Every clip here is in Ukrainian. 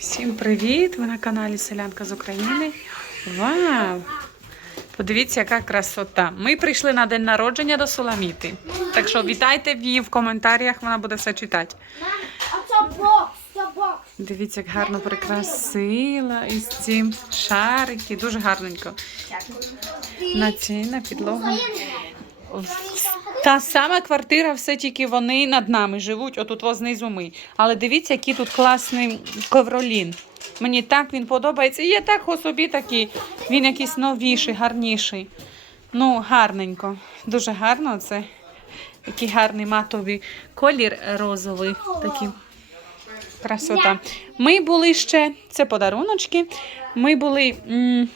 Всім привіт! Ви на каналі Селянка з України. Вау! Подивіться, яка красота. Ми прийшли на день народження до Соламіти. Так що вітайте її в коментарях, вона буде все читати. Дивіться, як гарно прикрасила із цим шарики. Дуже гарненько. На ці, на підлогу. Та сама квартира, все тільки вони над нами живуть, отут знизу ми. Але дивіться, який тут класний ковролін. Мені так він подобається. І я так о собі такий. Він якийсь новіший, гарніший. Ну, гарненько. Дуже гарно це. Який гарний матовий колір розовий. Такий. Красота. Ми були ще, це подаруночки. Ми були. м,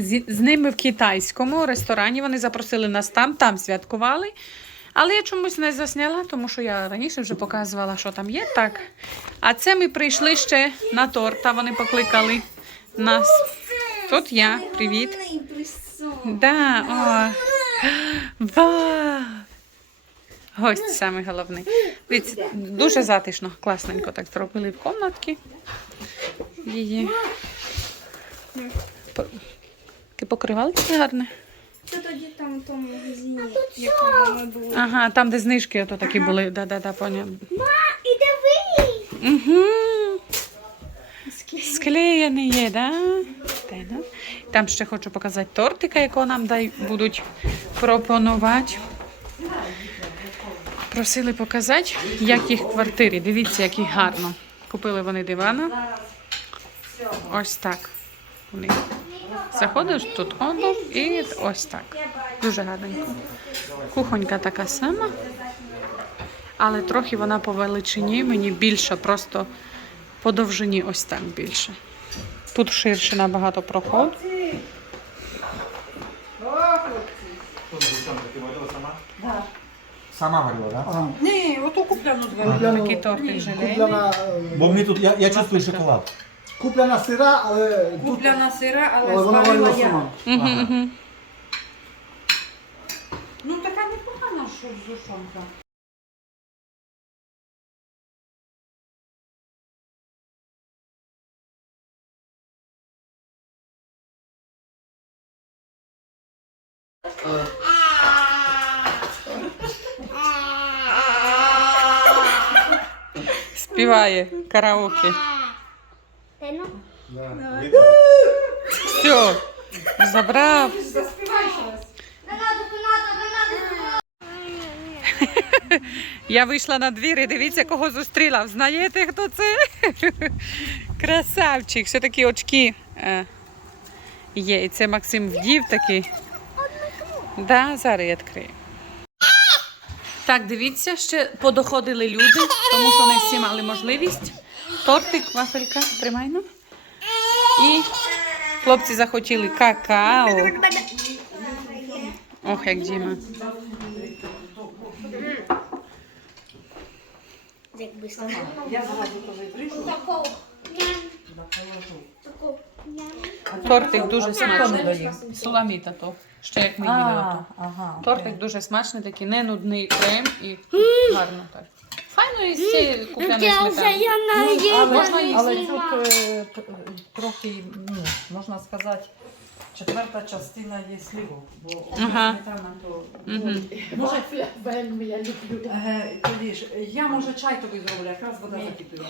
з, з ними в китайському ресторані. Вони запросили нас там, там святкували. Але я чомусь не засняла, тому що я раніше вже показувала, що там є. Так. А це ми прийшли ще на торт, а вони покликали нас. Тут я. Привіт. Да, о. Вау! Гость саме головний. Дуже затишно, класненько так зробили в комнатки. Її. Покривало таке гарне. Це тоді там в тому магазині, в якому ми були. Ага, там, де знижки, ото такі були. Да-да-да, поняв. І диви. Угу. Склеєний є, да? Та да? Там ще хочу показати тортика, якого нам дай, будуть пропонувати. Просили показати, як їх в квартирі. Дивіться, який гарно. Купили вони дивана. Ось так. Вони. Заходиш тут обув і ось так. Дуже гарненько. Кухонька така сама. Але трохи вона по величині мені більша, просто по довжині ось так більше. Тут ширше набагато проход. Сама варила, так? Ні, ото купляну двері. Такий тортик желейний. Е, Бо мені тут, я, я чувствую шоколад. Купляна сира, але тут Купляна сира, але але вона зварила варила я. сама. Ага. Ну така непогана, що зушонка. Співає караоке. Ну. Все, забрав. Не надо, не надо, не надо. Я вийшла на двір і дивіться, кого зустріла. Знаєте, хто це? Красавчик, ще такі очки е, є. І це Максим вдів такий. Да, зараз я відкрию. Так, дивіться, ще подоходили люди, тому що не всі мали можливість. Тортик, вафелька, тримай нам. І хлопці захотіли какао. Ох, як Діма. Я. Тортик дуже смачний. Соламіта то. Ще як ми їли ага. Тортик дуже смачний, такий не нудний крем і гарно так. Файно і Я вже сметани. я можна їсти. Але тут е, т- е, трохи, ну, можна сказати, четверта частина є сліву. Бо Ага. сметана то... Мгм. Може, Е, тоді ж, я може чай тобі зроблю, якраз вода закипіла.